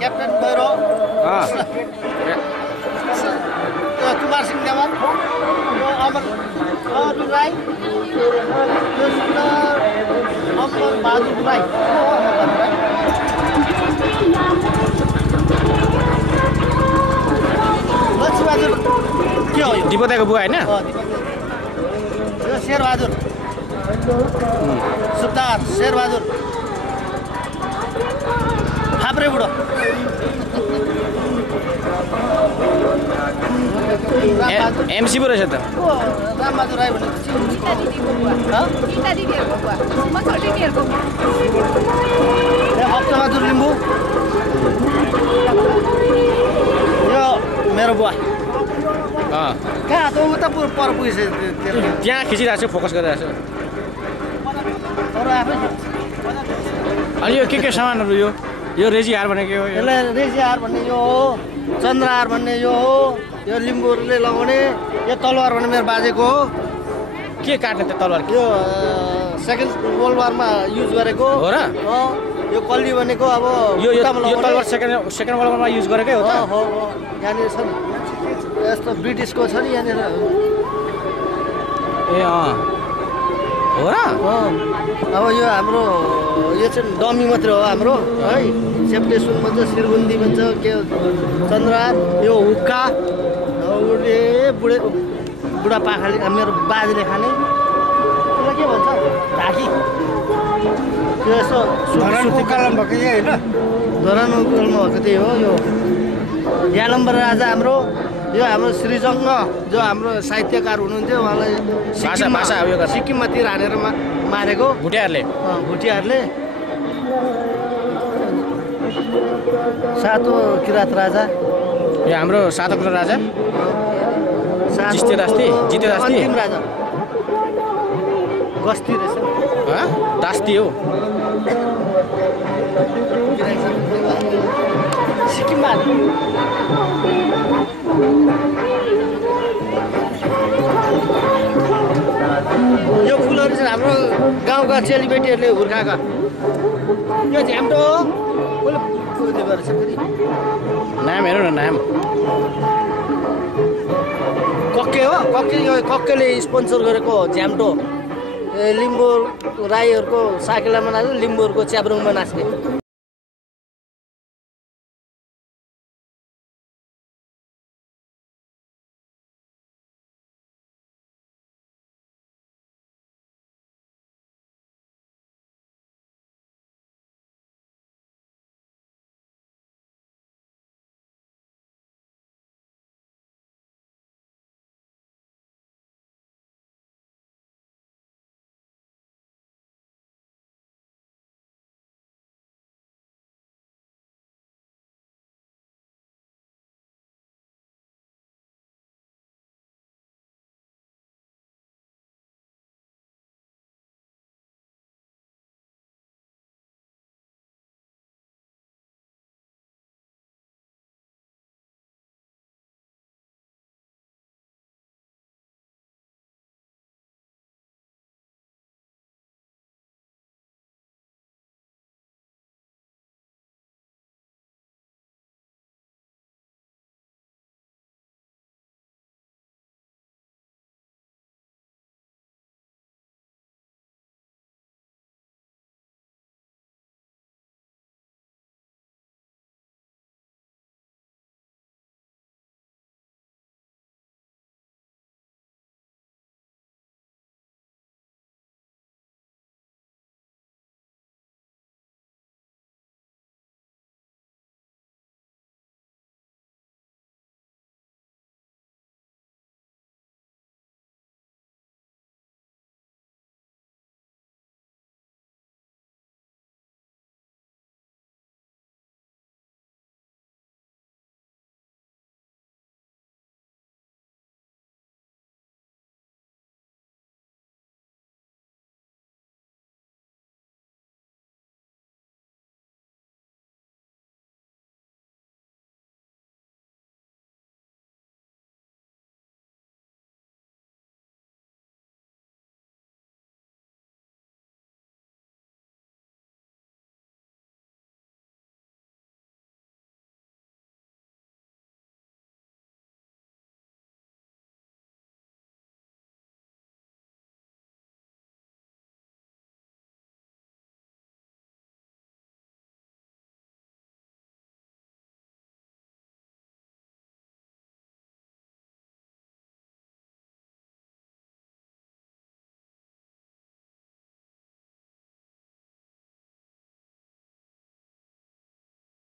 captain Bhairo Kumar Singh Newar अमर राई अमर बहादुर राई लक्ष्मीबहादुर के हो दिपदाको बुवा हैन शेरबहादुर सुतार शेरबहादुर हाप्रे बुढो एमसी पो रहेछ त रामबहादुर राई भने हप्तबहादुर लिम्बू यो मेरो बुवा कहाँ त उता पर पुगिसक्यो त्यहाँ खिचिरहेको छु फोकस गरिरहेको छु अरू आफै अनि यो के सामानहरू यो रेजी हार भनेको हो यसलाई रेजी हार भन्ने यो हो चन्द्रहार भन्ने यो हो यो लिम्बूहरूले लगाउने यो तलवार भन्ने मेरो बाजेको हो के काट्ने त तलवार यो सेकेन्ड वर्ल्ड वारमा युज गरेको हो र यो कल्ली भनेको अब यो तलवार सेकेन्ड वर्ल्ड वारमा युज गरेकै हो त हो यहाँनिर छ नि यस्तो ब्रिटिसको छ नि यहाँनिर ए हो र अब यो हाम्रो यो चाहिँ डमी मात्रै हो हाम्रो है सेप्टे सुन भन्छ सिरबुन्दी भन्छ के चन्द्रहार यो हुक्का उसले बुढापाखाले मेरो बाजेले खाने त्यसलाई के भन्छ ढाकी त्यो यसो धरानको कालम भएको होइन धरानको कालमा भएको त्यही हो यो यालम्बर राजा हाम्रो यो हाम्रो श्रीजङ्ग जो हाम्रो साहित्यकार हुनुहुन्थ्यो उहाँलाई सिक्किममा तिर हानेर मारेको भुटियाहरूले सातो किरात राजा यो हाम्रो सातो किरात राजा अन्तिम राजा गस्ती रहेछ दास्ती हो सिक्किममा यो फुलहरू चाहिँ हाम्रो गाउँका चेलीबेटीहरूले हुर्काएका यो झ्याम्टो नाम हेरौँ न नाम कक्के हो कक्केले स्पोन्सर गरेको झ्याम्टो लिम्बू राईहरूको साकेलामा नाच्ने लिम्बूहरूको च्याब्रुङमा नाच्ने